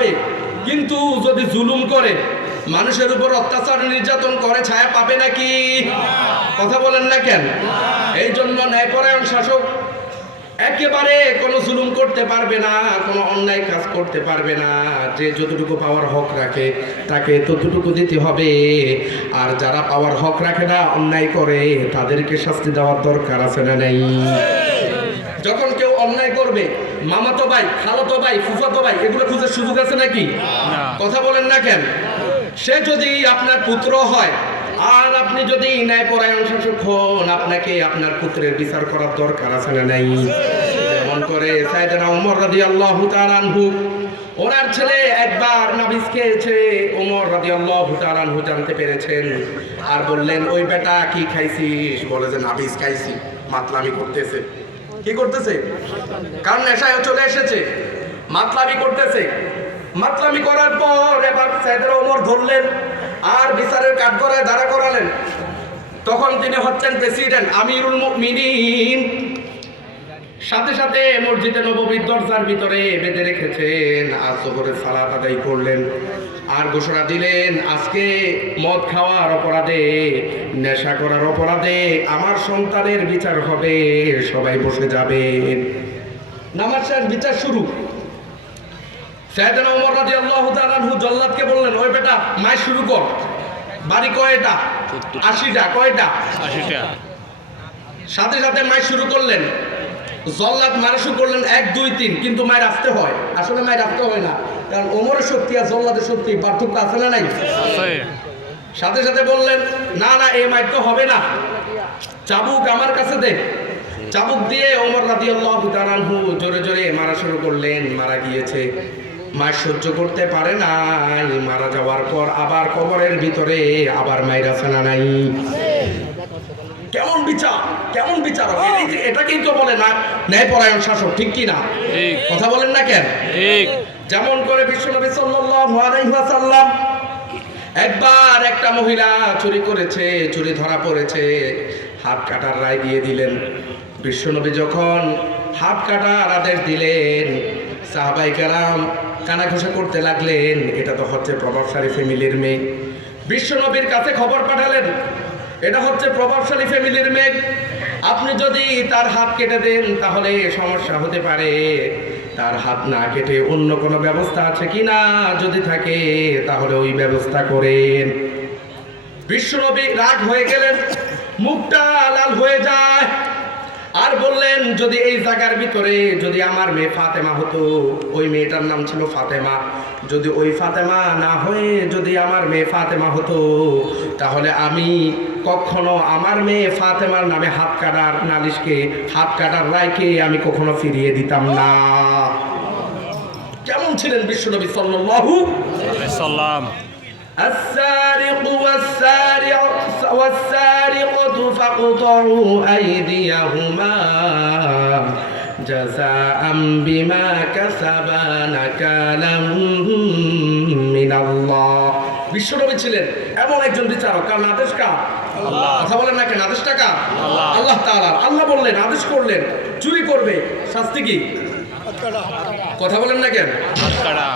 পাবে। কিন্তু যদি জুলুম করে, মানুষের উপর অত্যাচার নির্যাতন করে, ছায়া পাবে নাকি? কথা বলেন না কেন? এই জন্য ন্যায়পরায়ণ শাসক একেবারে কোনো জুলুম করতে পারবে না, কোনো অন্যায় কাজ করতে পারবে না। যে যতটুকু পাওয়ার হক রাখে, তাকে ততটুকু দিতে হবে। আর যারা পাওয়ার হক রাখে না, অন্যায় করে, তাদেরকে শাস্তি দেওয়ার দরকার আছে না নেই? যখন কেউ অন্যায় করবে মামাতো ভাই খালাতো ভাই ফুফাতো ভাই এগুলো খুঁজে সুযোগ আছে নাকি? কথা বলেন না কেন? সে যদি আপনার পুত্র হয় আর আপনি যদি ন্যায় পরায়ণ শাসক হন আপনাকে আপনার পুত্রের বিচার করার দরকার আছে না নাই? যেমন করে সাইদানা ওমর রাদিয়াল্লাহু তাআলা আনহু। ওনার ছেলে একবার নাবিস খেয়েছে ওমর রাদিয়াল্লাহু তাআলা আনহু জানতে পেরেছেন। আর বললেন ওই বেটা কি খাইছিস? বলে যে নাবিস খাইছি মাতলামি করতেছে। কি করতেছে? কারণ নেশায় চলে এসেছে। মাতলামি করতেছে। মাতলামি করার পর এবার সাইদের ওমর ধরলেন আর বিচারের কাঠগড়ায় দাঁড়া করালেন। তখন তিনি হচ্ছেন প্রেসিডেন্ট আমিরুল মুমিনিন। সাথে সাথে মসজিদে নববীর দরজার ভিতরে বেঁধে রেখেছেন আজ করে সালাত আদায় করলেন আর ঘোষণা দিলেন আজকে মদ খাওয়ার অপরাধে নেশা করার অপরাধে আমার সন্তানের বিচার হবে সবাই বসে যাবেন। নামাজ শেষ বিচার শুরু। ওমর রাদিয়াল্লাহু তাআলা আনহু জল্লাদকে বললেন ওই বেটা মাই শুরু কর। বাড়ি কয়টা? আশিটা কয়টা? আশিটা। সাথে সাথে মাই শুরু করলেন জল্লাদ মারা শুরু করলেন এক দুই তিন কিন্তু মায়ের আসতে হয়। আসলে মায়ের আসতে হয় না। কারণ ওমরের শক্তি আর জল্লাদের শক্তি পার্থক্য আছে না নাই? সাথে সাথে বললেন না না এই মাইক তো হবে না। চাবুক আমার কাছে দে। চাবুক দিয়ে ওমর তাআলা আনহু জোরে জোরে মারা শুরু করলেন। মারা গিয়েছে। মায়ের সহ্য করতে পারে নাই। মারা যাওয়ার পর আবার কবরের ভিতরে আবার মায়ের আছে না নাই? বিচার কেমন বিচার এটাকেই তো বলে না ন্যায়পরায়ণ শাসক ঠিক কি না কথা বলেন না কেন? যেমন করে বিশ্বনবী ওয়াসাল্লাম একবার একটা মহিলা চুরি করেছে চুরি ধরা পড়েছে হাত কাটার রায় দিয়ে দিলেন। বিশ্বনবী যখন হাত কাটার আদেশ দিলেন সাহাবাই কারাম কানাঘষা করতে লাগলেন এটা তো হচ্ছে প্রভাবশালী ফ্যামিলির মেয়ে। বিশ্বনবীর কাছে খবর পাঠালেন এটা হচ্ছে প্রভাবশালী ফ্যামিলির মেঘ আপনি যদি তার হাত কেটে দেন, তাহলে সমস্যা হতে পারে। তার হাত না কেটে অন্য কোনো ব্যবস্থা আছে কি না যদি থাকে, তাহলে ওই ব্যবস্থা করেন। বিশ্বনবী রাগ হয়ে গেলেন, মুখটা লাল হয়ে যায়। আর বললেন যদি এই জায়গার ভিতরে যদি আমার মেয়ে ফাতেমা হতো ওই মেয়েটার নাম ছিল ফাতেমা যদি ওই ফাতেমা না হয়ে যদি আমার মেয়ে ফাতেমা হতো তাহলে আমি কখনো আমার মেয়ে ফাতেমার নামে হাত কাটার নালিশকে হাত কাটার রায়কে আমি কখনো ফিরিয়ে দিতাম না কেমন ছিলেন বিশ্বনবী সাল্লাল্লাহু সাল্লাম السارق والسارع والسارقة فاقطعوا أيديهما جزاء بما كسبا نكالا من الله বিশ্বনবী ছিলেন এমন একজন বিচারক কারণ আদেশ কার কথা বলেন না কেন আদেশ টাকা আল্লাহ। আল্লাহ তাআলার আল্লাহ বললেন আদেশ করলেন চুরি করবে শাস্তি কি কথা বলেন না কেন হাত কাটা